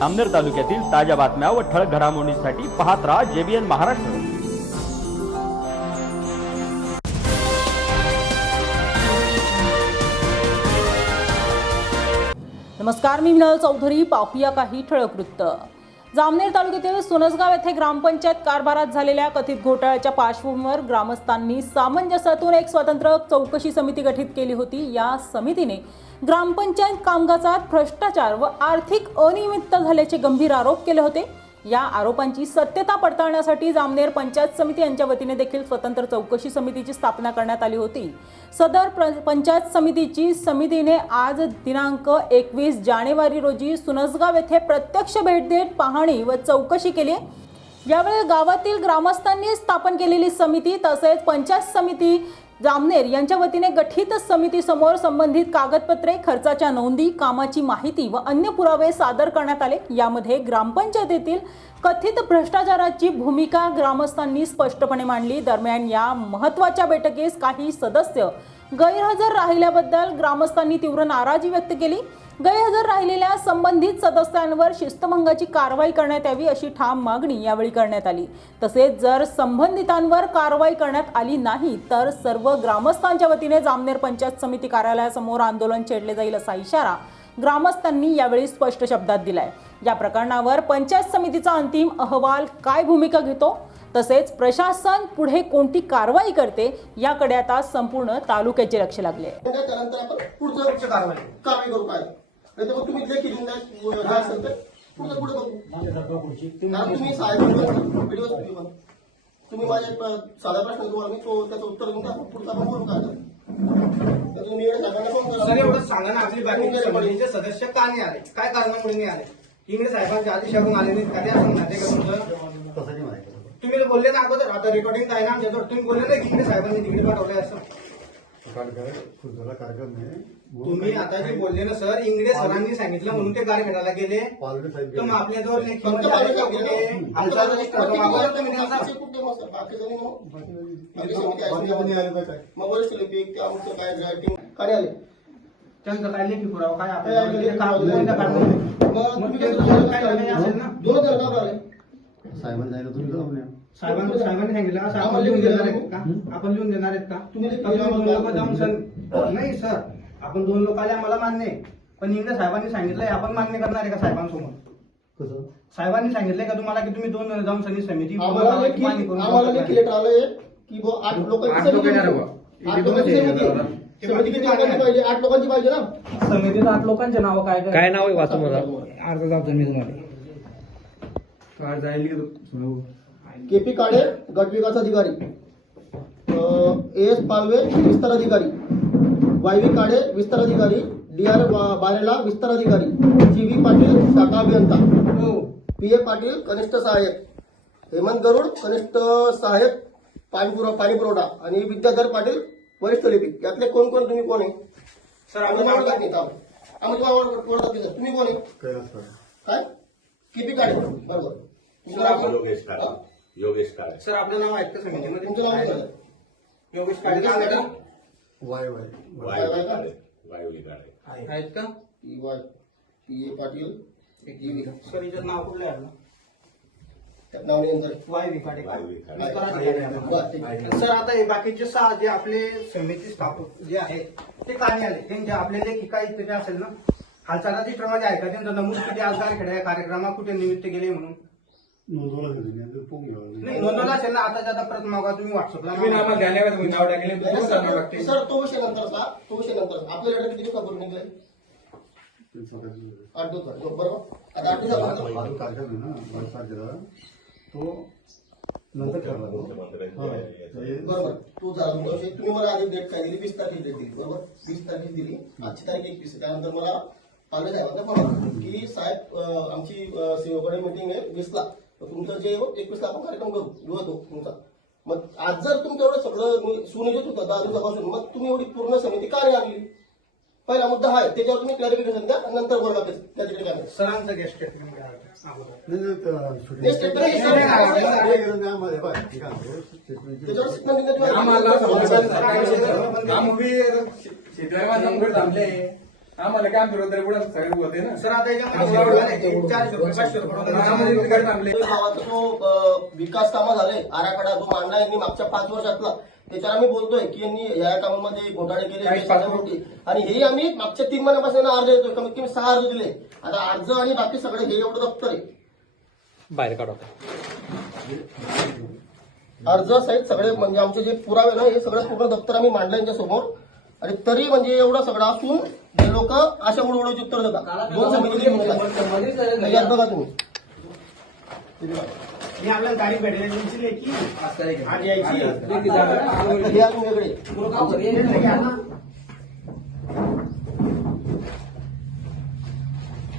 जामनेर तालुक्यातील ताज्या बातम्या व ठळक घडामोडींसाठी पाहत राहा JBN महाराष्ट्र। नमस्कार, मी मिनल चौधरी। पाहूया काही ठळक वृत्त। जामनेर तालुक्यातील सुनसगाव येथे ग्रामपंचायत कारभारात झालेल्या कथित घोटाळ्याच्या पार्श्वभूमीवर ग्रामस्थांनी सामंजस्यातून एक स्वतंत्र चौकशी समिती गठीत केली होती। या समितीने ग्रामपंचायत कामकाजात भ्रष्टाचार व आर्थिक अनियमितता झाल्याचे गंभीर आरोप केले होते। या आरोपांची सत्यता पडताळण्यासाठी जामनेर पंचायत समिती यांच्या वतीने देखील स्वतंत्र चौकशी समितीची स्थापना करण्यात आली होती। सदर पंचायत समितीने आज दिनांक 21 जानेवारी रोजी सुनसगाव येथे प्रत्यक्ष भेट देत पाहणी व चौकशी केली। यावेळी गावातील ग्रामस्थांनी स्थापन केलेली समिती तसेच पंचायत समिती जामनेर यांच्या वतीने गठीत समितीसमोर संबंधित कागदपत्रे, खर्चाच्या नोंदी, कामाची माहिती व अन्य पुरावे सादर करण्यात आले। यामध्ये ग्रामपंचायतीतील कथित भ्रष्टाचाराची भूमिका ग्रामस्थांनी स्पष्टपणे मांडली। दरम्यान या महत्त्वाच्या बैठकीस काही सदस्य गैरहजर राहिल्याबद्दल ग्रामस्थांनी तीव्र नाराजी व्यक्त केली। गैरहजर राहिलेल्या संबंधित सदस्यांवर शिस्तभंगाची कारवाई करण्यात यावी अशी ठाम मागणी यावेळी करण्यात आली। तसेच जर संबंधितांवर कारवाई करण्यात आली नाही तर सर्व ग्रामस्थांच्या वतीने जामनेर पंचायत समिती कार्यालयासमोर आंदोलन छेडले जाईल असा इशारा ग्रामस्थांनी यावेळी स्पष्ट शब्दात दिलाय। या प्रकरणावर पंचायत समितीचा अंतिम अहवाल काय भूमिका घेतो तसेच प्रशासन पुढे कोणती कारवाई करते याकडे आता संपूर्ण तालुक्याचे लक्ष लागले। त्यानंतर आपण पुढचं कारवाई करू काय नाही तर तुम्ही जे केली नाही असेल तर पुढे बघू। तुम्ही साहेबांना व्हिडिओ तुम्ही माझ्या साधा प्रश्न तुम्हाला मी त्याचं उत्तर देऊन टाकू। पुढचा आपण बोलू काय तर तुम्ही एवढं सांगा ना, आपली बाकी सदस्य का नाही आले, काय कारणामुळे नाही आले? इंग्रज साहेबांच्या आदेशावरून आले नाही का? ते असं म्हणते का तुम्ही बोलले ना अगोदर, आता रेकॉर्डिंग आहे ना आमच्याजवळ, तुम्ही बोलले ना की इंग्रज साहेबांनी तिकडे पाठवलंय असं। तुम्ही आता जे बोलले ना सर, इंग्रज सरांनी सांगितलं म्हणून ते गारखेडाला गेले, तर मग आपल्याजवळ त्यांचं काय लेखी पुरावा काय साहेबांनी सांगितलं असं आपण लिहून देणार आहेत का? आपण लिहून देणार आहेत का? तुम्ही दोन लोक जाऊन सर नाही सर, आपण दोन लोक आले आम्हाला मान्य आहे, पण इंग्रज साहेबांनी सांगितलंय आपण मान्य करणार आहे का साहेबांसमोर? साहेबांनी सांगितलंय का तुम्हाला की तुम्ही दोन जाऊन सगळी समिती आम्हाला लेटर आलंय की 8 लोकांची समिती किती लोकांची पाहिजे? 8 लोकांची पाहिजे ना। समितीत 8 लोकांचे नाव काय काय नाव आहे वाचू मला? अर्ज जातो मी तुम्हाला काय जाईल KP काळे गट विकास अधिकारी, AS पालवे विस्तार अधिकारी, YV काळे विस्तार अधिकारी, DR बारेला विस्तार अधिकारी, GV पाटील शाखा अभियंता, PA पाटील कनिष्ठ सहाय्यक, हेमंत गरुड कनिष्ठ सहाय्यक पाणी पुरवठा आणि विद्याधर पाटील वरिष्ठ लिपिक। यातले कोण कोण तुम्ही कोण आहे सर? आम्ही तुम्ही कोण आहे काय? KP काळे बरोबर, योगेश काळे सर आपलं नाव आहेत का समितीमध्ये? तुमचं नाव काय? योगेश काळे आहेत का? PA पाटील सर याच्यात नाव कुठलं आहे? सर आता हे बाकीचे 6 जे आपले समिती स्थापक जे आहेत ते का नाही आले? त्यांचे आपले लेखी काही इत्यादी असेल ना, हालचालाची क्रमाने आहे का? त्यांचा नमूद किती आज गारखेडा कार्यक्रमात कुठे निमित्त गेले म्हणून नाही नोंदवला असेल ना? आता परत मागा तुम्ही व्हॉट्सअपला सर तो विषय नंतर आपल्या लेटर किती दिवसापूर्वी निघाले? 8 दिवस बरोबर। आता 8 दिवस तो नंतर बरोबर तू तुम्ही मला आधी डेट काय दिली? 20 तारीख डेट दिली बरोबर। 20 तारीख दिली, आजची तारीख 21 आहे। त्यानंतर मला पालवे साहेबांचा फोन आला की साहेब आमची सीओकडे मीटिंग आहे 20 ला, तुमचं जे 21 ला आपण कार्यक्रम करू तुमचा। मग आज जर तुमचं एवढं सगळं सुनियोजित होतं 10 दिवसापासून, मग तुम्ही एवढी पूर्ण समिती का नाही आणली? पहिला मुद्दा आहे, त्याच्यावर तुम्ही क्लॅरिफिकेशन द्या, नंतर बोलला त्याच्याकडे काय सरांचं गेस्ट स्टेटमेंट त्याच्यावर आम्हाला काय आमच्या रोजगार पुढे सगळे होते ना. सर आता याच्यामध्ये 400 रुपये 500 आम्हाला रुपये तिकडे थांबले. गावाचा जो विकास कामं झाले आराखडा जो मांडला यांनी मागच्या 5 वर्षातला त्याच्यावर आम्ही बोलतोय की यांनी या कामांमध्ये घोटाळे केले काही त्याच्यामध्ये. आणि हे आम्ही मागच्या 3 महिन्यापासून अर्ज येतोय, कमीत कमी 6 अर्ज दिले. आता अर्ज आणि बाकी सगळे हे एवढं दप्तर आहे बाहेर काढा. अर्ज सहित सगळे म्हणजे आमचे जे पुरावे ना हे सगळं पूर्ण दप्तर आम्ही मांडलं यांच्या समोर. आणि तरी म्हणजे एवढं सगळं असून हे लोक अशा उडवडीची उत्तर देतात. 2 समिती यात बघा तुम्ही. ही आपल्याला तारीख भेटेल की आज यायची हे अजून वेगळे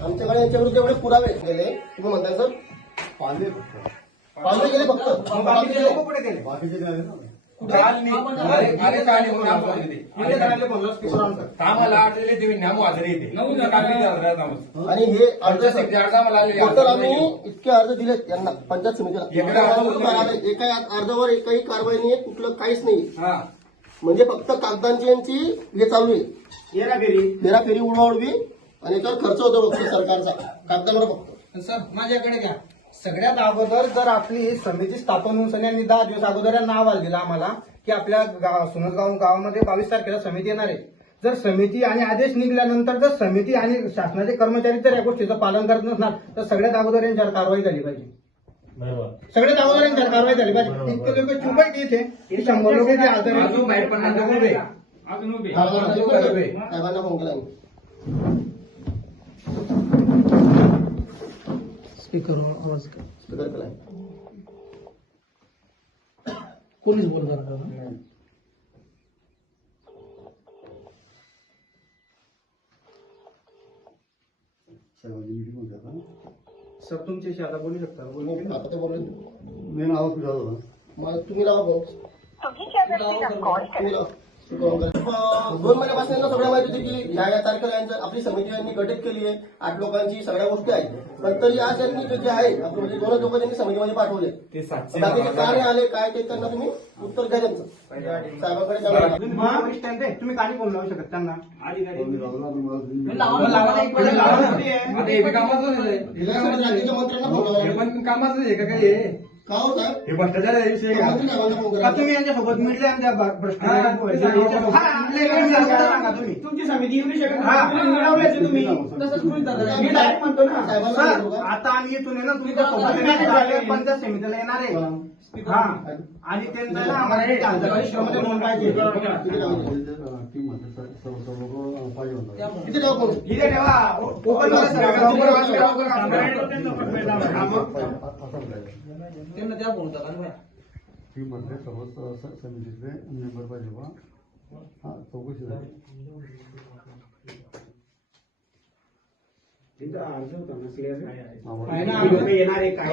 आमच्याकडे याच्याविरुद्ध एवढे पुरावे गेले. तुम्ही म्हणताय सर पावले गेले फक्त बाकीचे लोक पुढे गेले कामाला आलेले ते नामू आजारी येते. आणि हे अर्ज टोटल आम्ही इतके अर्ज दिलेत यांना पंचायत समितीला. एका अर्जावर एकही कारवाई नाही, कुठलं काहीच नाही. म्हणजे फक्त कागदांची यांची हे चालू आहे, फेराफेरी उडवाउडवी आणि याच्यावर खर्च होतो फक्त सरकारचा कागदावर फक्त. सर माझ्याकडे घ्या. सगळ्यात अगोदर जर आपली ही समिती स्थापन होऊन सगळ्यांनी 10 दिवस अगोदर यांना अहवाल दिला आम्हाला की आपल्या सुनसगाव गावामध्ये 22 तारखेला समिती येणार आहे. जर समिती आणि आदेश निघाल्यानंतर जर समिती आणि शासनाचे कर्मचारी जर या गोष्टीचं पालन करत नसणार तर सगळ्यात अगोदर यांच्यावर कारवाई झाली पाहिजे. सगळ्यात अगोदर यांच्यावर कारवाई झाली पाहिजे. इतके लोक चुप आहेत इथे की 100 लोक जे हजर साहेबांना फोन केला आम्ही. स्पीकर आवाज स्पीकर केला कोणीच बोलणार सर तुमच्याशी आता बोलू शकता. आता ते बोलले నేను ఆఫీస్ मग तुम्ही लावा भाऊ. तुम्ही लावा. 2 महिन्यापासून यांना सगळं माहिती होती की या तारखेला आपली समिती यांनी गठीत केली आहे. 8 लोकांची सगळ्या गोष्टी आहेत. पण तरी आज यांनी जे आहे आपलं म्हणजे 2 लोक त्यांनी समितीमध्ये पाठवले. बाकीचे का नाही आले काय ते त्यांना तुम्ही उत्तर द्या त्यांचं साहेबांकडे जाऊन. तुम्ही काही बोलू लावू शकत त्यांना. राज्याच्या मंत्र्यांना फोन लावा. कामाचं आहे का काही हे? का हो साहेब हे भ्रष्टाचार आहे विषय का? मंत्री साहेबांना फोन का करा. तुम्ही यांच्यासोबत मिळले आमच्या सांगा तुम्ही तुमची समिती येऊ नाही शकत. तुम्ही तसंच मी डायरेक्ट म्हणतो ना सर, आता आम्ही इथून आहे ना तुमच्या सोबत पंचायत समितीला येणार आहे. हा आणि त्यांचं ना आम्हाला हे रजिस्टरमध्ये नोंद पाहिजे. किती ठेवा फोन? इथे ठेवा ओपन त्यांना त्या फोन ती मध्ये सर्व समितीचे मेंबर पाहिजे बा. हा चौकशी झाली. येणार आहे काय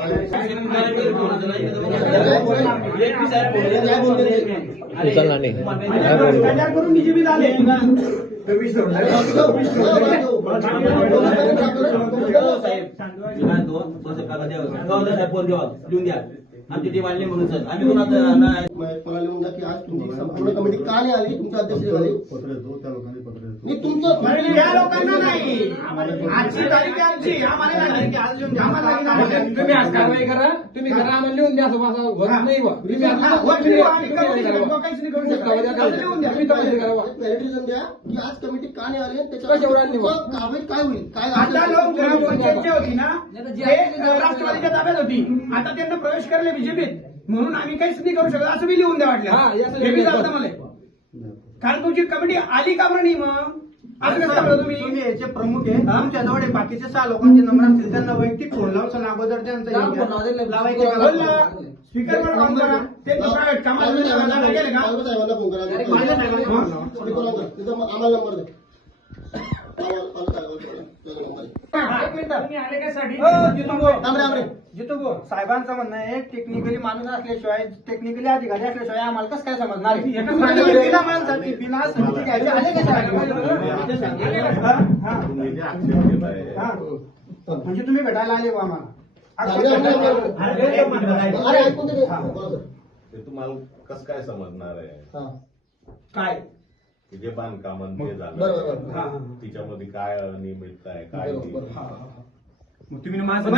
करून बीजेपी झाले. आमची टीम आणली म्हणून सर आम्ही कोणाला लिहून द्या की आज तुमची संपूर्ण कमिटी का नाही आली, तुमच्या अध्यक्ष झाली. पत्र येतो त्या लोकांनी पत्र येतो. मी तुमचं या लोकांना नाही आजची तारीख आमची आम्हाला नाही आज लिहून द्या. आम्हाला तुम्ही आज कारवाई करा. तुम्ही करा आम्हाला लिहून द्या. असं असं होत नाही बा. तुम्ही आज व्हॅलिडेशन द्या की आज कमिटी का नाही आली, त्याच्यावर कारवाई काय होईल, काय आता लोक ग्रामपंचायतची होती ना ते राष्ट्रवादीच्या ताब्यात होती. आता त्यांना प्रवेश करले बीजेपीत म्हणून आम्ही काहीच नाही करू शकत असं बी लिहून द्या वाटलं. हे बी चालतं मला. कारण तुमची कमिटी आली का बरं नाही मग असं कसं करता तुम्ही याचे प्रमुख आहे. आमच्या जवळ बाकीचे 6 लोकांचे नंबर असतील त्यांना वैयक्तिक फोन लावून अगोदर त्यांचं स्पीकर काम करा. ते प्रायव्हेट कामाला गेले का साहेबांना फोन करा. आम्हाला नंबर द्या. साहेबांचं म्हणणं आहे टेक्निकली माणूस असल्याशिवाय टेक्निकली अधिकारी असल्याशिवाय आम्हाला कसं काय समजणार माणसाची बिना समिती घ्यायची आले म्हणजे तुम्ही भेटायला आले बा अरे ऐकून दे. ते तुम्हाला कसं काय समजणार आहे? काय की जे बांधकाम आणि ते झालं बरोबर. तिच्यामध्ये काय अनियमितता आहे काय नाही. मग तुम्ही माझं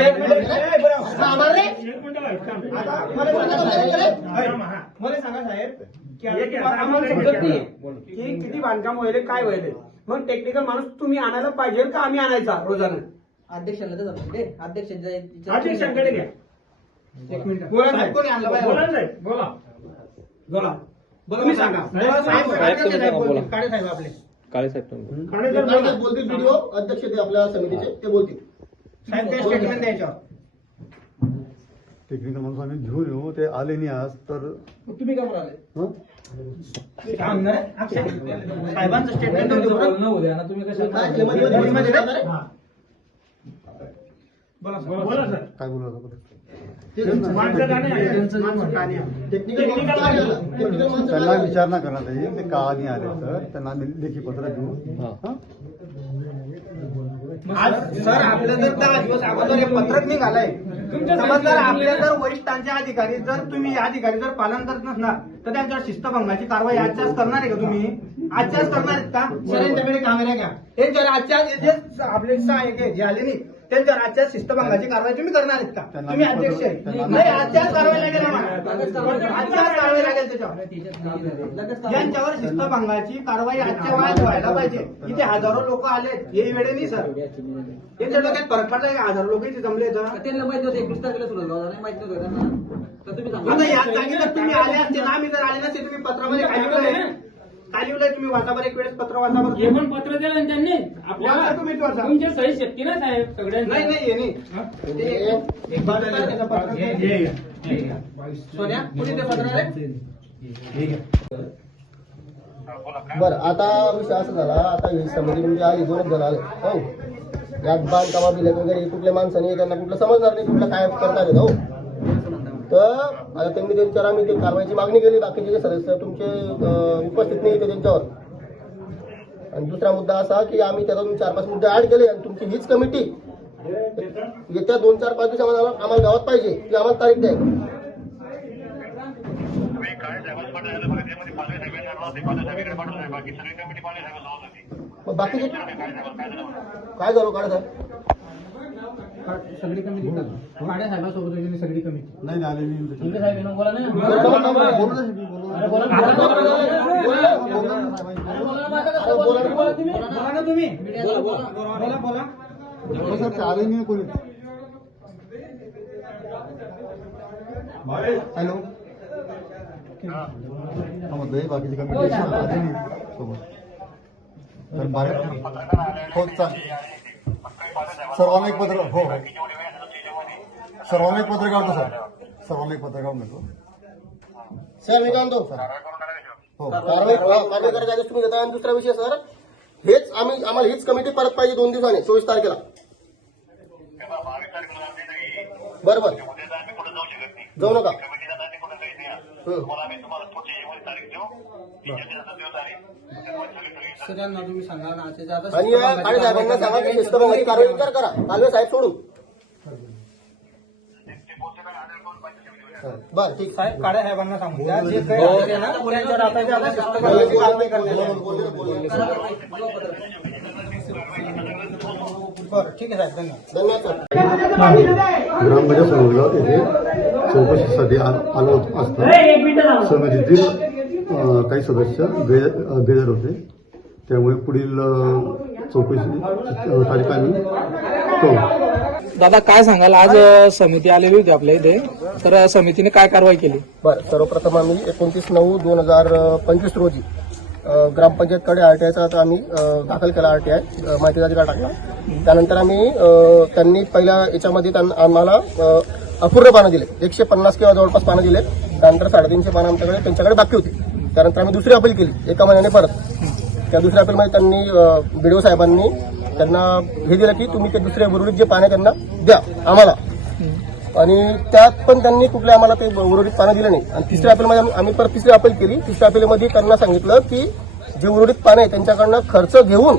मला सांगा साहेब की आम्हाला समजत नाहीये की किती बांधकाम व्हायले काय व्हायले. मग टेक्निकल माणूस तुम्ही आणायला पाहिजे का आम्ही आणायचा रोजानं? अध्यक्षांकडे घ्या. एक मिनिट बोला साहेब. कोणी आणलं पाहिजे? बोला साहेब. बोला बोला तुम्ही सांगा. काळे साहेब आपले काळे साहेब बोलतील व्हिडिओ अध्यक्ष ते आपल्या समितीचे ते बोलतील. साहेब ते स्टेटमेंट द्यायच्यावर टेक्निकल माणूस आम्ही घेऊन येऊ, ते आले नाही आज तर तुम्ही का आले हं? साहेबांचं स्टेटमेंट उद्या ना तुम्ही कशा काय मध्ये करणार आहे? बोला सर. काय बोलू आता? टेक्निकल माणसं त्यांना विचारणा करण्यात येईल ते का नाही आले, तर त्यांना आम्ही लेखी पत्र देऊ. हं? आज सर आपलं जर 10 दिवस अगोदर हे पत्रक निघालंय, समज जर आपल्या जर वरिष्ठांचे अधिकारी जर तुम्ही अधिकारी जर पालन करत नसणार तर त्यांच्यावर शिस्तभंगाची कारवाई आजच्याच करणार आहे का तुम्ही? आजच्याच करणार आहेत का? सर यांच्याकडे कॅमेरा घ्या. हे जर आजच्या जे आपले सहाय्यक आहे जे आले नाही त्यांच्यावर आजच्या शिस्तभंगाची कारवाई तुम्ही करणार आहेत का? तुम्ही अध्यक्ष आहे. नाही आजच्याच कारवाई लागेल आम्हाला. आजच्याच कारवाई लागेल त्याच्यावर. यांच्यावर शिस्तभंगाची कारवाई आजच्या वेळेस व्हायला पाहिजे. इथे हजारो लोक आले हे वेळे नाही सर. यांच्या डोक्यात फरक पडला का? हजारो लोक इथे जमले तर त्यांना माहिती होतं 21 तारखेला सुरू झालं माहिती नव्हतं त्यांना. तर तुम्ही सांगा. आता यात सांगितलं तुम्ही आले असते ना, आम्ही जर आले नसते तुम्ही पत्रामध्ये खाली तुम्ही वाचाबर एक वेळेस पत्र वाचाबर. हे पण पत्र दिलं ना त्यांनी आपल्याला. वाचा तुम्ही वाचा. तुमच्या सही शक्ती ना साहेब सगळ्यांना. नाही नाही हे नाही. ते एक बाजूला त्याचं पत्र. सोन्या कुठे ते पत्र आहे? बरं आता विषय असा झाला, आता ही समिती तुमची आली 2 जण आले हो. यात बांधकामा बिले वगैरे कुठल्या माणसाने त्यांना कुठलं समजणार नाही कुठलं काय करता येत हो. तर आता त्यांनी त्यांच्यावर आम्ही ते कारवाईची मागणी केली. बाकीचे जे सदस्य तुमचे उपस्थित नाही ते त्यांच्यावर. आणि दुसरा मुद्दा असा की आम्ही त्यातून 4-5 मुद्दे ऍड केले आणि तुमची हीच कमिटी येत्या 2-4-5 दिवसामध्ये आम्हाला गावात पाहिजे की आम्हाला तारीख द्या. मग बाकीचे काय झालं काढत आहे? सगळी कमिटी काड्या साहेबांसोबत सगळी कमिटी नाही आले नाही. बोला ना तुम्ही सर ते आले नाही कोणी. हॅलो म्हटलं बाकीची कमिटी आले नाही सोबत. तर बाहेर हो सर्वांना एक पत्र हो सर्वांना एक पत्र काढतो सर. सर्वांना एक पत्र काढून घेतो सर. मी काय म्हणतो हो. कारवाई करायच्या आदेश तुम्ही घेता. आणि दुसरा विषय सर, हेच आम्हाला हीच कमिटी परत पाहिजे 2 दिवसांनी 24 तारखेला. बरोबर जाऊ नका. तुम्ही सांगा ना. आणि या काळे साहेबांना सांगा की शिस्तभंगाची कारवाई विचार करा. कालवे साहेब सोडून. बरं ठीक साहेब काळे साहेबांना सांगू द्या. जे काही आहे ना त्यांच्यावर आता जे आता शिस्तभंगाची कारवाई करण्यात बरं ठीक आहे साहेब. धन्यवाद. धन्यवाद सर. ग्रामपंचायत सभागृहात येथे चौकशीसाठी आलो असता समितीतील काही सदस्य गैर होते. त्यामुळे पुढील चौकशी तारीख आम्ही करू. दादा काय सांगाल, आज समिती आलेली होती आपल्या इथे, तर समितीने काय कारवाई केली? बरं, सर्वप्रथम आम्ही 29/9/2025 रोजी ग्रामपंचायतकडे RTIचा आम्ही दाखल केला. RTI माहितीचा अधिकार टाकला. त्यानंतर आम्ही त्यांनी पहिल्या याच्यामध्ये आम्हाला अपूर्ण पानं दिले. 150 किंवा जवळपास पानं दिले. त्यानंतर 350 पानं आमच्याकडे त्यांच्याकडे बाकी होती. त्यानंतर आम्ही दुसरी अपील केली 1 महिन्याने परत. त्या दुसऱ्या अपीलमध्ये त्यांनी BDO साहेबांनी त्यांना हे दिलं की तुम्ही ते दुसरे उर्वरित जे पानं त्यांना द्या आम्हाला. आणि त्यात पण त्यांनी कुठले आम्हाला ते उर्वरित पानं दिले नाही. आणि तिसऱ्या अपीलमध्ये आम्ही परत तिसरी अपील केली. तिसऱ्या अपीलमध्ये त्यांना सांगितलं की जे उर्वरित पानं आहे त्यांच्याकडनं खर्च घेऊन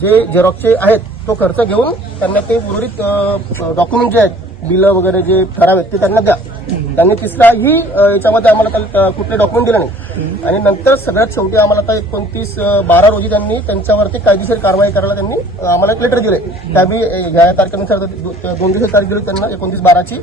जे झेरॉक्सचे आहेत तो खर्च घेऊन त्यांना ते उर्वरित डॉक्युमेंट जे आहेत बिलं वगैरे जे ठराव आहेत ते त्यांना द्या. त्यांनी तिसराही याच्यामध्ये आम्हाला कुठले डॉक्युमेंट दिले नाही. आणि नंतर सगळ्यात शेवटी आम्हाला आता 29/12 रोजी त्यांनी त्यांच्यावरती कायदेशीर कारवाई करायला त्यांनी आम्हाला एक लेटर दिले. त्यावेळी ह्या तारखेनुसार 2 दिवसाची तारीख दिली त्यांना 29/12ची.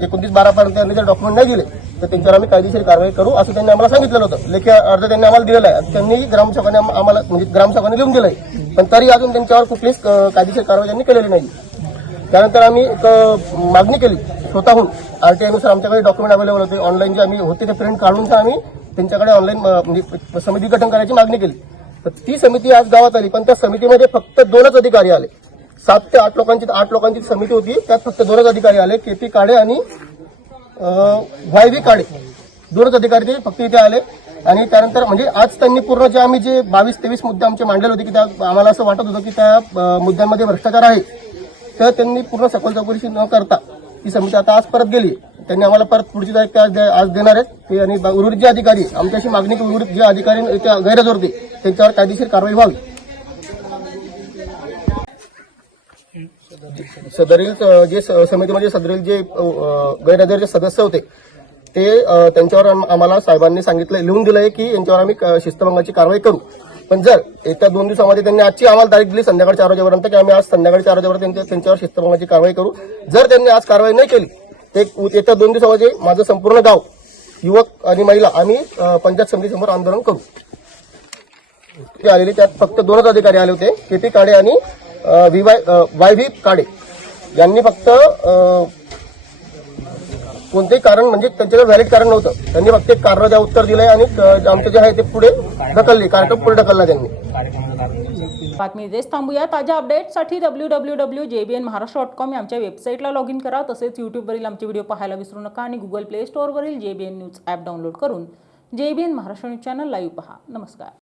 29/12 पर्यंत त्यांनी जर डॉक्युमेंट नाही दिले तर त्यांच्यावर आम्ही कायदेशीर कारवाई करू असं त्यांनी आम्हाला सांगितलेलं होतं. लेखी अर्ज त्यांनी आम्हाला दिलेला आहे. त्यांनी ग्रामसेवकांनी आम्हाला म्हणजे ग्रामसेवकांनी लिहून दिलंय, पण तरी अजून त्यांच्यावर कुठलीच कायदेशीर कारवाई त्यांनी केलेली नाही. त्यानंतर आम्ही एक मागणी केली स्वतःहून. आरटीआयनुसार आमच्याकडे डॉक्युमेंट अवेलेबल होते. ऑनलाईन जे आम्ही होते ते प्रिंट काढून आम्ही त्यांच्याकडे ऑनलाईन म्हणजे समिती गठन करायची मागणी केली. तर ती समिती आज गावात आली, पण त्या समितीमध्ये फक्त 2च अधिकारी आले. 7 ते 8 लोकांची समिती होती, त्यात फक्त 2च अधिकारी आले, केपी काळे आणि वाय.व्ही. काळे 2च अधिकारी ते फक्त इथे आले. आणि त्यानंतर म्हणजे आज त्यांनी पूर्ण जे आम्ही जे 22-23 मुद्दे आमचे मांडलेले होते की त्या आम्हाला असं वाटत होतं की त्या मुद्द्यांमध्ये भ्रष्टाचार आहे, तर त्यांनी पूर्ण सखोल चौकशी न करता ती समिती आता आज परत गेली. त्यांनी आम्हाला परत पुढची तारीख आज देणार आहेत ते. आणि उर्वरित जे अधिकारी आमच्याशी मागणी की उर्वरित जे अधिकारी गैरहजर होते त्यांच्यावर कायदेशीर कारवाई व्हावी. सदरील जे समितीमध्ये सदरील जे गैरहजर जे सदस्य होते ते त्यांच्यावर आम्हाला साहेबांनी सांगितलं, लिहून दिलंय की यांच्यावर आम्ही शिस्तभंगाची कारवाई करू. पण जर येत्या 2 दिवसामध्ये त्यांनी आजची आम्हाला तारीख दिली संध्याकाळी 4 वाजेपर्यंत की आम्ही आज संध्याकाळी 4 वाजेपर्यंत त्यांच्यावर शिस्तभंगाची कारवाई करू. जर त्यांनी आज कारवाई नाही केली तर येत्या 2 दिवसामध्ये माझं संपूर्ण गाव युवक आणि महिला आम्ही पंचायत समितीसमोर आंदोलन करू. ते आलेले त्यात फक्त 2च अधिकारी आले होते, केपी काळे आणि वाय.व्ही. काळे यांनी फक्त कोणतेही कारण म्हणजे त्यांच्याकडे व्हॅलिड कारण नव्हतं. त्यांनी फक्त एक कारण द्या उत्तर दिलंय आणि आमचं जे आहे ते पुढे ढकलले, कार्यक्रम पुढे ढकलला त्यांनी. बातमी इथेच थांबूया. ताज्या अपडेट्ससाठी www.jbnmaharashtra.com या आमच्या वेबसाईटला लॉग इन करा. तसेच यूट्यूबवरील आमचे व्हिडिओ पाहायला विसरू नका आणि गुगल प्ले स्टोअरवरील JBN न्यूज ॲप डाउनलोड करून JBN Maharashtra news channel live पहा. नमस्कार.